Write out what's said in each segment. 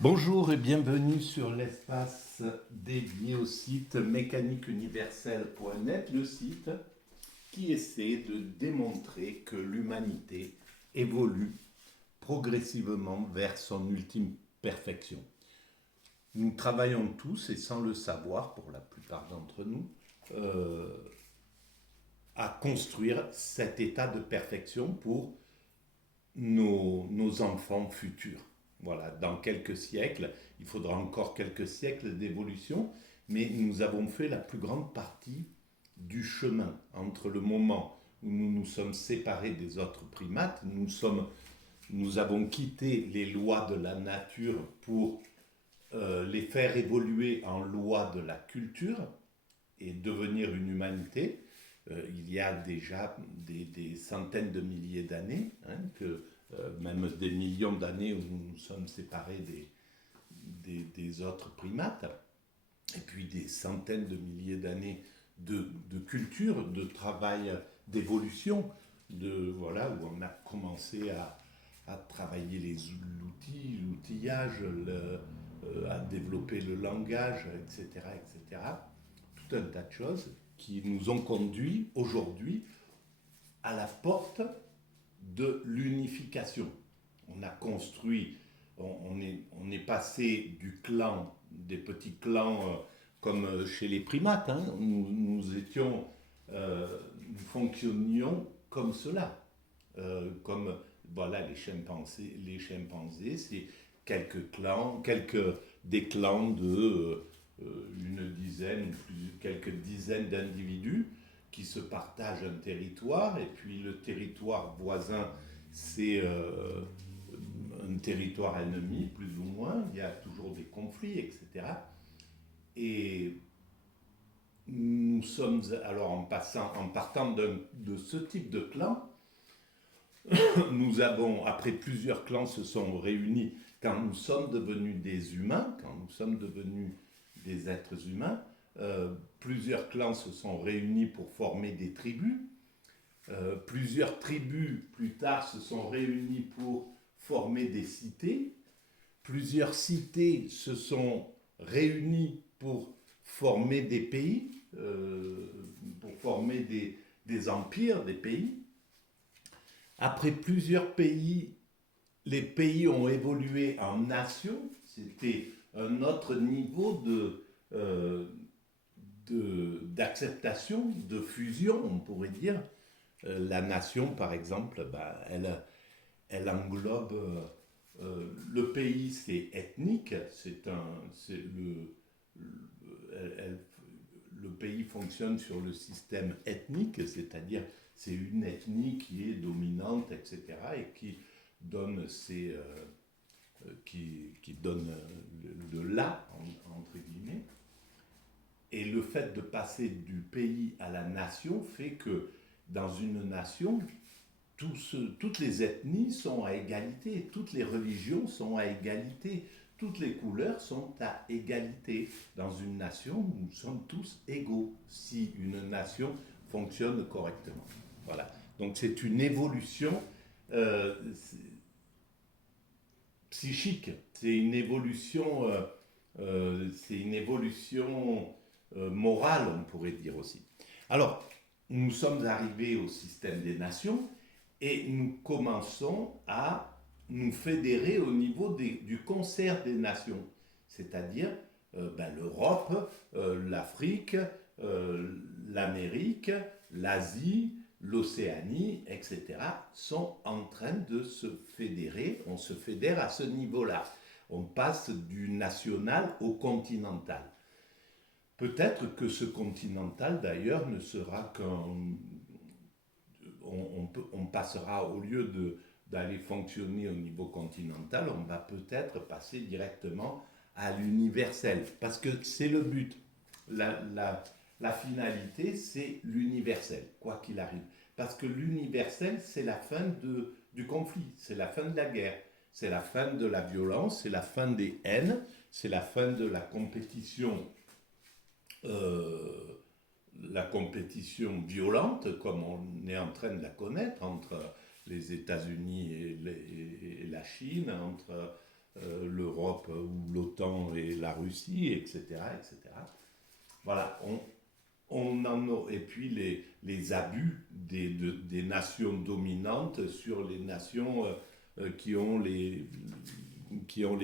Bonjour et bienvenue sur l'espace dédié au site mécaniqueuniverselle.net, le site qui essaie de démontrer que l'humanité évolue progressivement vers son ultime perfection. Nous travaillons tous, et sans le savoir pour la plupart d'entre nous, euh, à construire cet état de perfection pour nos enfants futurs. Voilà, dans quelques siècles, il faudra encore quelques siècles d'évolution, mais nous avons fait la plus grande partie du chemin entre le moment où nous nous sommes séparés des autres primates, nous avons quitté les lois de la nature pour les faire évoluer en lois de la culture et devenir une humanité. Il y a déjà des centaines de milliers d'années, même des millions d'années où nous nous sommes séparés des autres primates, et puis des centaines de milliers d'années de culture, de travail, d'évolution, voilà, où on a commencé à travailler l'outillage, à développer le langage, etc., etc. Tout un tas de choses qui nous ont conduits aujourd'hui à la porte de l'unification. On a construit, on est passé du clan, des petits clans comme chez les primates. Nous fonctionnions comme cela. Comme voilà, les chimpanzés, c'est quelques clans, des clans de une dizaine, quelques dizaines d'individus qui se partagent un territoire, et puis le territoire voisin, c'est un territoire ennemi, plus ou moins, il y a toujours des conflits, etc. Et nous sommes, alors en partant de ce type de clan, nous avons, après plusieurs clans se sont réunis, quand nous sommes devenus des humains, quand nous sommes devenus des êtres humains, plusieurs clans se sont réunis pour former des tribus. Plusieurs tribus, plus tard, se sont réunies pour former des cités. Plusieurs cités se sont réunies pour former des pays, pour former des empires, des pays. Après plusieurs pays, les pays ont évolué en nations. C'était un autre niveau d'acceptation, de fusion, on pourrait dire. La nation, par exemple, elle englobe le pays, c'est ethnique, le pays fonctionne sur le système ethnique, c'est-à-dire c'est une ethnie qui est dominante, etc., et qui donne qui donne le là entre guillemets. Et le fait de passer du pays à la nation fait que dans une nation, toutes les ethnies sont à égalité, toutes les religions sont à égalité, toutes les couleurs sont à égalité. Dans une nation, nous sommes tous égaux si une nation fonctionne correctement. Voilà. Donc c'est une évolution euh, psychique, c'est une évolution morale, on pourrait dire aussi. Alors, nous sommes arrivés au système des nations et nous commençons à nous fédérer au niveau du concert des nations, c'est-à-dire l'Europe, l'Afrique, l'Amérique, l'Asie, l'Océanie, etc., sont en train de se fédérer. On se fédère à ce niveau-là. On passe du national au continental. Peut-être que ce continental, d'ailleurs, ne sera qu'un... On passera, au lieu d'aller fonctionner au niveau continental, on va peut-être passer directement à l'universel. Parce que c'est le but. La finalité, c'est l'universel, quoi qu'il arrive. Parce que l'universel, c'est la fin du conflit, c'est la fin de la guerre, c'est la fin de la violence, c'est la fin des haines, c'est la fin de euh, la compétition violente, comme on est en train de la connaître entre les États-Unis et la Chine, entre l'Europe ou l'OTAN et la Russie, etc., etc. Voilà, on en a, et puis les abus des nations dominantes sur les nations qui ont les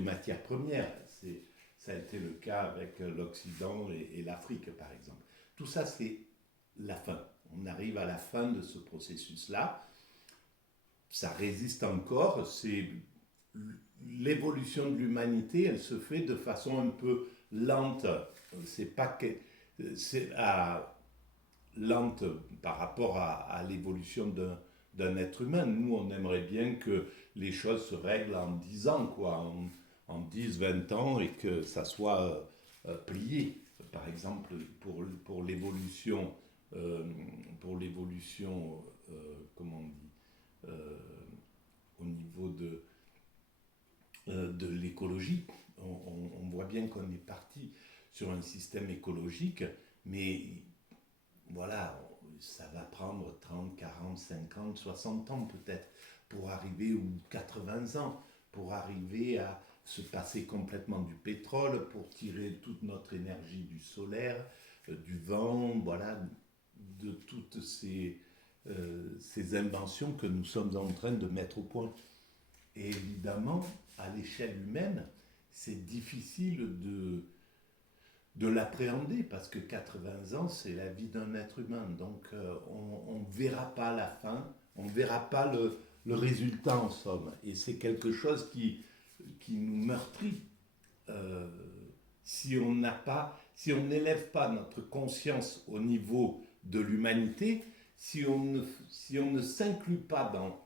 matières premières. Ça a été le cas avec l'Occident et l'Afrique, par exemple. Tout ça, c'est la fin. On arrive à la fin de ce processus-là. Ça résiste encore. C'est l'évolution de l'humanité, elle se fait de façon un peu lente. C'est pas que c'est lente par rapport à l'évolution d'un être humain. Nous, on aimerait bien que les choses se règlent en 10 ans, quoi, en 10, 20 ans, et que ça soit plié. Par exemple, pour l'évolution, comment on dit, au niveau de l'écologie. On voit bien qu'on est parti sur un système écologique, mais voilà, ça va prendre 30, 40, 50, 60 ans peut-être pour arriver, ou 80 ans, pour arriver à se passer complètement du pétrole, pour tirer toute notre énergie du solaire, du vent, voilà, de toutes ces inventions que nous sommes en train de mettre au point. Et évidemment, à l'échelle humaine, c'est difficile de l'appréhender parce que 80 ans, c'est la vie d'un être humain. Donc, on ne verra pas la fin, on ne verra pas le résultat en somme. Et c'est quelque chose qui nous meurtrit si on n'élève pas notre conscience au niveau de l'humanité, si on ne s'inclut pas dans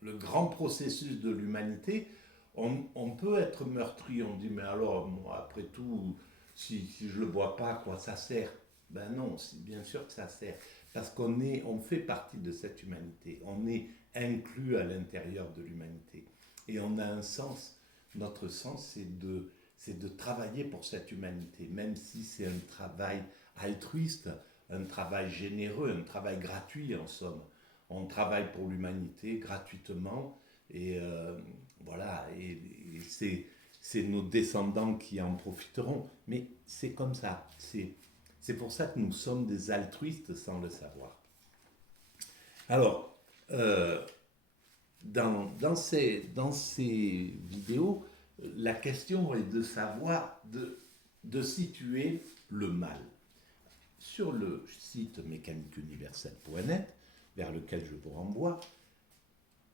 le grand processus de l'humanité, on peut être meurtri. On dit, mais alors, moi, après tout, si je ne le vois pas, à quoi ça sert? Ben non, bien sûr que ça sert. Parce on fait partie de cette humanité. On est inclus à l'intérieur de l'humanité. Et on a un sens. Notre sens, c'est de travailler pour cette humanité, même si c'est un travail altruiste, un travail généreux, un travail gratuit en somme. On travaille pour l'humanité gratuitement et voilà, et c'est nos descendants qui en profiteront. Mais c'est comme ça, c'est pour ça que nous sommes des altruistes sans le savoir. Alors, dans ces vidéos, la question est de savoir, de situer le mal. Sur le site mécaniqueuniverselle.net, vers lequel je vous renvoie,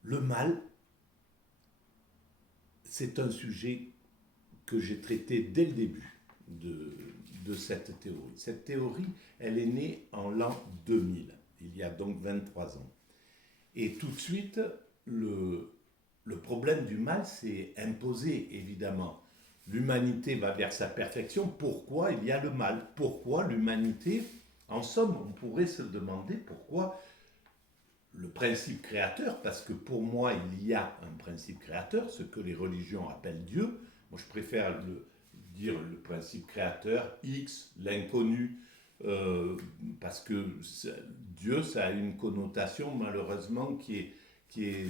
le mal, c'est un sujet que j'ai traité dès le début de cette théorie. Cette théorie, elle est née en l'an 2000, il y a donc 23 ans. Et tout de suite, le problème du mal s'est imposé, évidemment. L'humanité va vers sa perfection. Pourquoi il y a le mal? Pourquoi l'humanité? En somme, on pourrait se demander pourquoi le principe créateur, parce que pour moi, il y a un principe créateur, ce que les religions appellent Dieu. Moi, je préfère dire le principe créateur, X, l'inconnu, parce que Dieu, ça a une connotation, malheureusement, qui est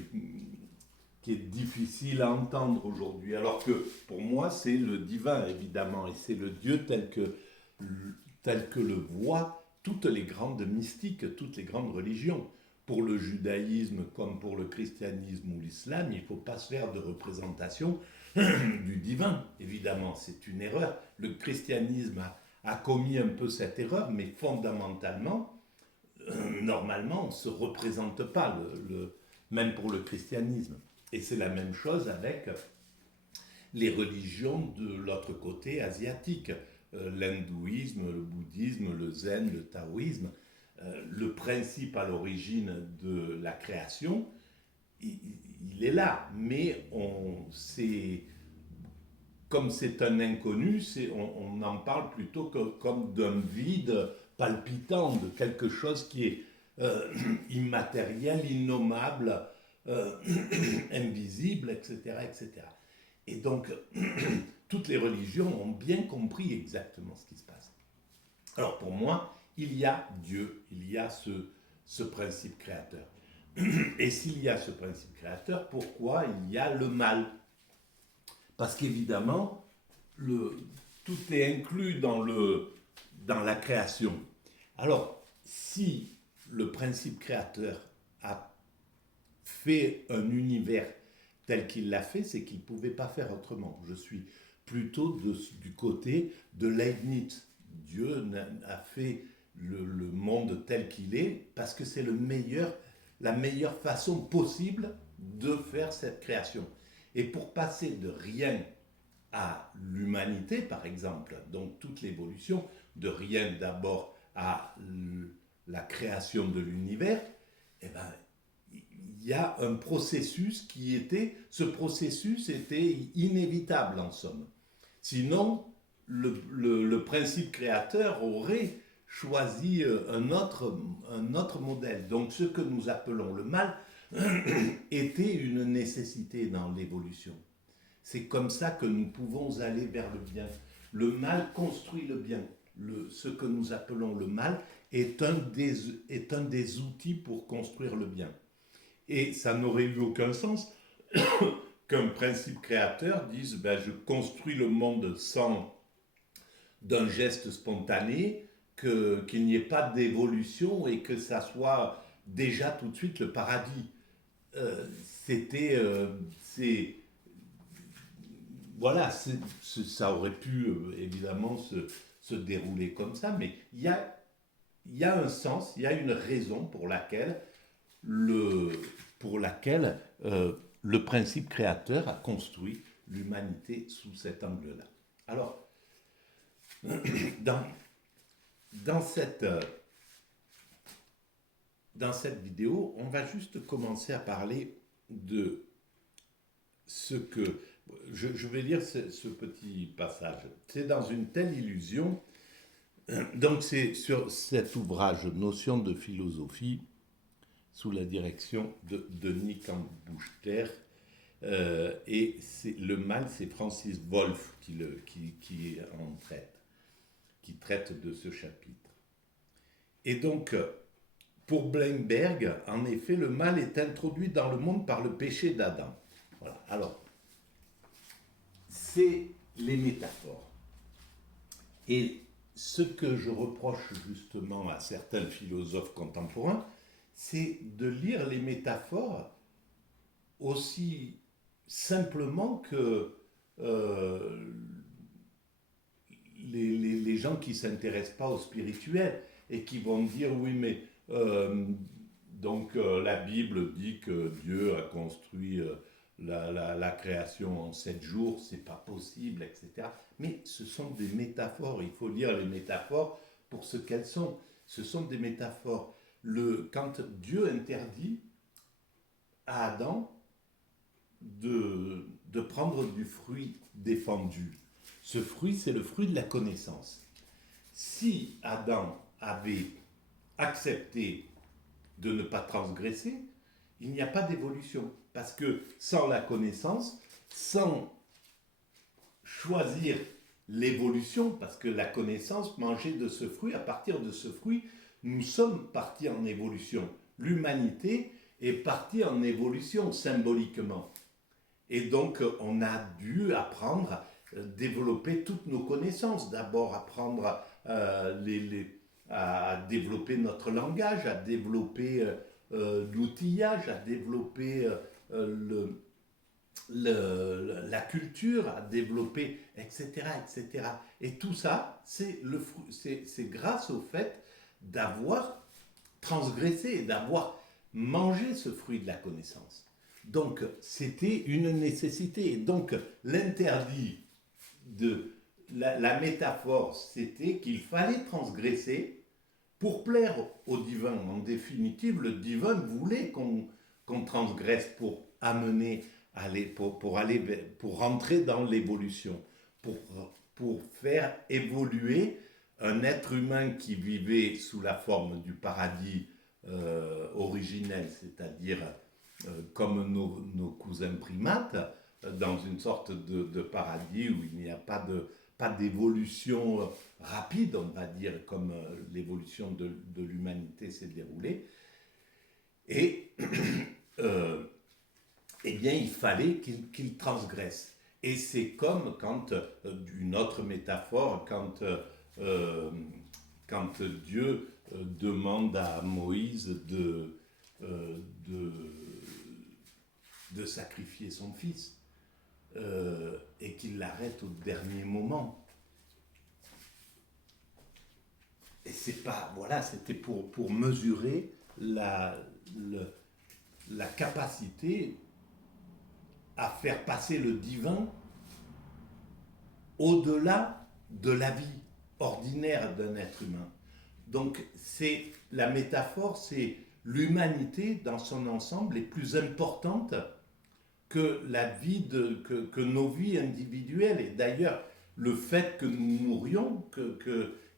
difficile à entendre aujourd'hui. Alors que, pour moi, c'est le divin, évidemment, et c'est le Dieu tel que le voient toutes les grandes mystiques, toutes les grandes religions. Pour le judaïsme comme pour le christianisme ou l'islam, il ne faut pas se faire de représentation du divin, évidemment, c'est une erreur. Le christianisme a commis un peu cette erreur, mais fondamentalement, normalement, on ne se représente pas, même pour le christianisme. Et c'est la même chose avec les religions de l'autre côté asiatique, l'hindouisme, le bouddhisme, le zen, le taoïsme. Le principe à l'origine de la création, il est là, mais comme c'est un inconnu, on en parle plutôt comme d'un vide palpitant, de quelque chose qui est immatériel, innommable, invisible, etc., etc. Et donc, toutes les religions ont bien compris exactement ce qui se passe. Alors pour moi, il y a Dieu, il y a ce principe créateur. Et s'il y a ce principe créateur, pourquoi il y a le mal? Parce qu'évidemment, tout est inclus dans la création. Alors, si le principe créateur a fait un univers tel qu'il l'a fait, c'est qu'il ne pouvait pas faire autrement. Je suis plutôt du côté de Leibniz. Dieu a fait le monde tel qu'il est parce que c'est la meilleure façon possible de faire cette création. Et pour passer de rien à l'humanité, par exemple, donc toute l'évolution, de rien d'abord à la création de l'univers, eh ben, il y a un processus ce processus était inévitable en somme. Sinon, le principe créateur aurait choisi un autre modèle. Donc ce que nous appelons le mal était une nécessité dans l'évolution. C'est comme ça que nous pouvons aller vers le bien. Le mal construit le bien. Ce que nous appelons le mal est un des outils pour construire le bien. Et ça n'aurait eu aucun sens qu'un principe créateur dise ben, je construis le monde sans d'un geste spontané, qu'il n'y ait pas d'évolution et que ça soit déjà tout de suite le paradis. C'est voilà, ça aurait pu évidemment se dérouler comme ça, mais il y a un sens, il y a une raison pour laquelle le principe créateur a construit l'humanité sous cet angle-là. Alors, dans, dans, cette, dans cette vidéo, on va juste commencer à parler de ce que... Je vais lire ce petit passage. C'est dans une telle illusion. Donc c'est sur cet ouvrage Notions de philosophie sous la direction de Denis Kambouchter. Et le mal, c'est Francis Wolff qui en traite, qui traite de ce chapitre. Et donc, pour Bleinberg, en effet, le mal est introduit dans le monde par le péché d'Adam. Voilà. Alors, c'est les métaphores. Et ce que je reproche justement à certains philosophes contemporains, c'est de lire les métaphores aussi simplement que les gens qui ne s'intéressent pas au spirituel et qui vont dire oui mais la Bible dit que Dieu a construit la création en 7 jours, c'est pas possible, etc. Mais ce sont des métaphores, il faut lire les métaphores pour ce qu'elles sont. Ce sont des métaphores. Quand Dieu interdit à Adam de prendre du fruit défendu, ce fruit, c'est le fruit de la connaissance. Si Adam avait accepté de ne pas transgresser, il n'y a pas d'évolution. Parce que sans la connaissance, sans choisir l'évolution, parce que la connaissance, manger de ce fruit, à partir de ce fruit, nous sommes partis en évolution. L'humanité est partie en évolution symboliquement. Et donc, on a dû apprendre, développer toutes nos connaissances. D'abord, apprendre à développer notre langage, à développer l'outillage, à développer la culture, à développer, etc., etc. Et tout ça, c'est grâce au fait d'avoir transgressé, d'avoir mangé ce fruit de la connaissance. Donc, c'était une nécessité. Et donc, l'interdit de la métaphore, c'était qu'il fallait transgresser pour plaire au divin. En définitive, le divin voulait qu'on transgresse pour amener, pour rentrer dans l'évolution, pour faire évoluer un être humain qui vivait sous la forme du paradis originel, c'est-à-dire comme nos cousins primates, dans une sorte de paradis où il n'y a pas d'évolution rapide, on va dire, comme l'évolution de l'humanité s'est déroulée. Et eh bien, il fallait qu'il transgresse. Et c'est comme quand, une autre métaphore, quand Dieu demande à Moïse euh, de, de sacrifier son fils et qu'il l'arrête au dernier moment. Et c'est pas, voilà, c'était pour mesurer la capacité à faire passer le divin au-delà de la vie ordinaire d'un être humain. Donc c'est la métaphore, c'est l'humanité dans son ensemble est plus importante que la vie que nos vies individuelles. Et d'ailleurs, le fait que nous mourions,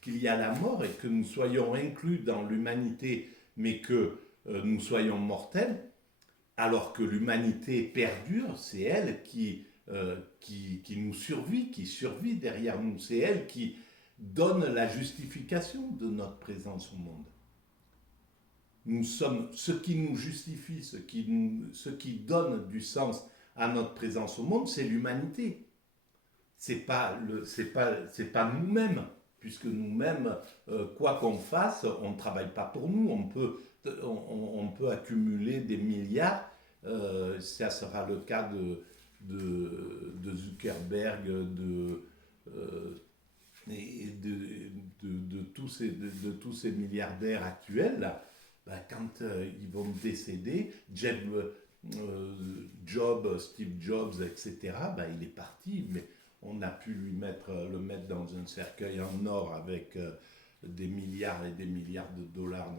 qu'il y a la mort et que nous soyons inclus dans l'humanité, mais que nous soyons mortels, alors que l'humanité perdure, c'est elle qui nous survit, qui survit derrière nous. C'est elle qui donne la justification de notre présence au monde. Nous sommes ce qui nous justifie, ce qui donne du sens à notre présence au monde, c'est l'humanité. C'est pas nous-mêmes, puisque nous-mêmes, quoi qu'on fasse, on ne travaille pas pour nous. On peut accumuler des milliards. Ça sera le cas de Zuckerberg, et de tous ces milliardaires actuels là. Ben, quand ils vont décéder, Steve Jobs, etc., ben, il est parti, mais on a pu le mettre dans un cercueil en or avec des milliards et des milliards de dollars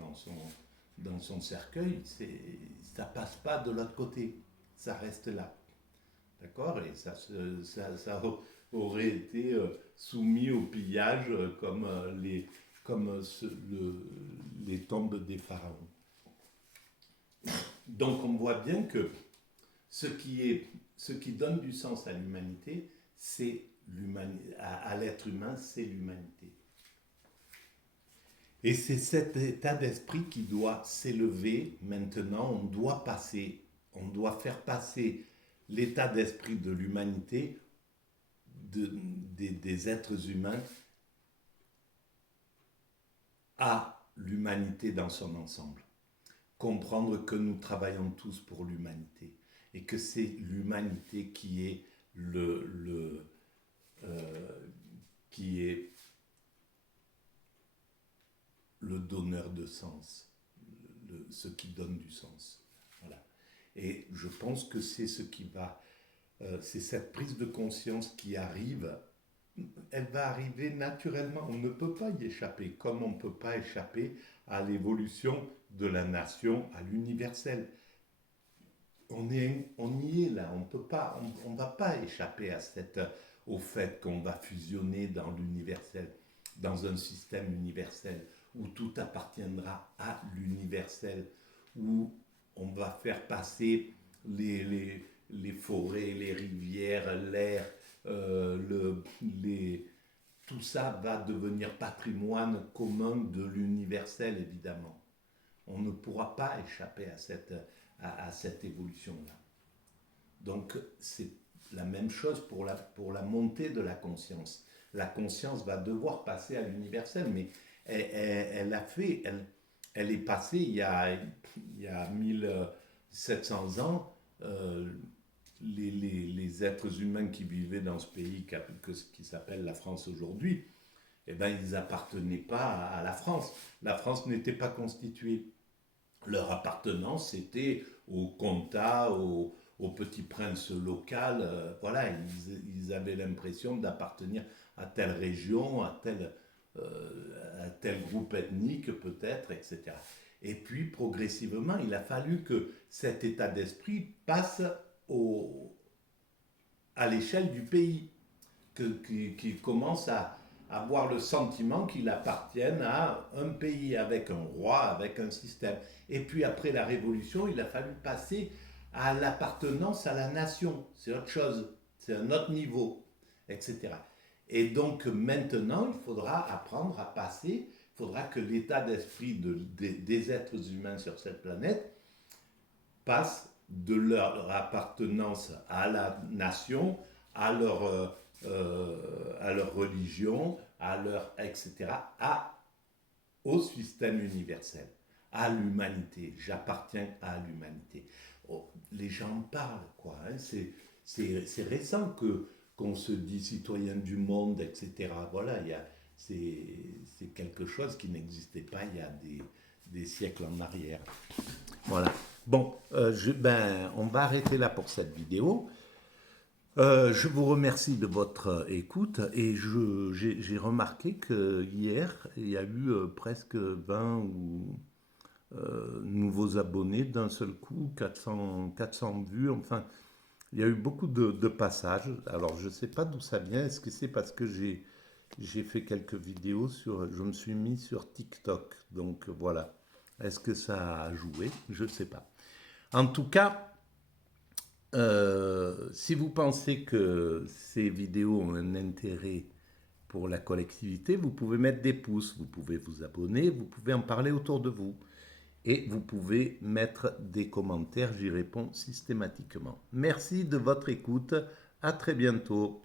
dans son cercueil. Ça passe pas de l'autre côté, ça reste là. D'accord. Et ça aurait été soumis au pillage comme les tombes des pharaons. Donc on voit bien que ce qui donne du sens à l'humanité, à l'être humain, c'est l'humanité. Et c'est cet état d'esprit qui doit s'élever maintenant. On doit faire passer l'état d'esprit de l'humanité, des êtres humains, à l'humanité dans son ensemble. Comprendre que nous travaillons tous pour l'humanité et que c'est l'humanité qui est le donneur de sens, ce qui donne du sens. Voilà. Et je pense que c'est c'est cette prise de conscience qui arrive. Elle va arriver naturellement, on ne peut pas y échapper, comme on ne peut pas échapper à l'évolution de la nation à l'universel. On y est là, on va pas échapper au fait qu'on va fusionner dans l'universel, dans un système universel, où tout appartiendra à l'universel, où on va faire passer les forêts, les rivières, l'air, tout ça va devenir patrimoine commun de l'universel, évidemment. On ne pourra pas échapper à cette évolution-là. Donc, c'est la même chose pour la montée de la conscience. La conscience va devoir passer à l'universel, mais elle est passée il y a 1700 ans. Les êtres humains qui vivaient dans ce pays qui s'appelle la France aujourd'hui, eh ben, ils n'appartenaient pas à la France. La France n'était pas constituée. Leur appartenance était au comtat, au petit prince local. Voilà, ils avaient l'impression d'appartenir à telle région, à tel groupe ethnique peut-être, etc. Et puis progressivement, il a fallu que cet état d'esprit passe à l'échelle du pays, qu'il commence à avoir le sentiment qu'il appartienne à un pays avec un roi, avec un système. Et puis après la Révolution, il a fallu passer à l'appartenance à la nation. C'est autre chose, c'est un autre niveau, etc. Et donc maintenant, il faudra apprendre à passer, il faudra que l'état d'esprit des êtres humains sur cette planète passe de leur appartenance à la nation à leur religion, à leur, etc., au système universel, à l'humanité. J'appartiens à l'humanité. Oh, les gens en parlent, quoi. Hein. C'est récent qu'on se dit citoyen du monde, etc. Voilà, c'est quelque chose qui n'existait pas il y a des siècles en arrière. Voilà. Bon, on va arrêter là pour cette vidéo. Je vous remercie de votre écoute et j'ai remarqué que hier, il y a eu presque 20 ou nouveaux abonnés d'un seul coup, 400 vues, enfin, il y a eu beaucoup de passages. Alors, je ne sais pas d'où ça vient. Est-ce que c'est parce que j'ai fait quelques vidéos sur, je me suis mis sur TikTok, donc voilà. Est-ce que ça a joué? Je ne sais pas. En tout cas, si vous pensez que ces vidéos ont un intérêt pour la collectivité, vous pouvez mettre des pouces, vous pouvez vous abonner, vous pouvez en parler autour de vous. Et vous pouvez mettre des commentaires, j'y réponds systématiquement. Merci de votre écoute, à très bientôt.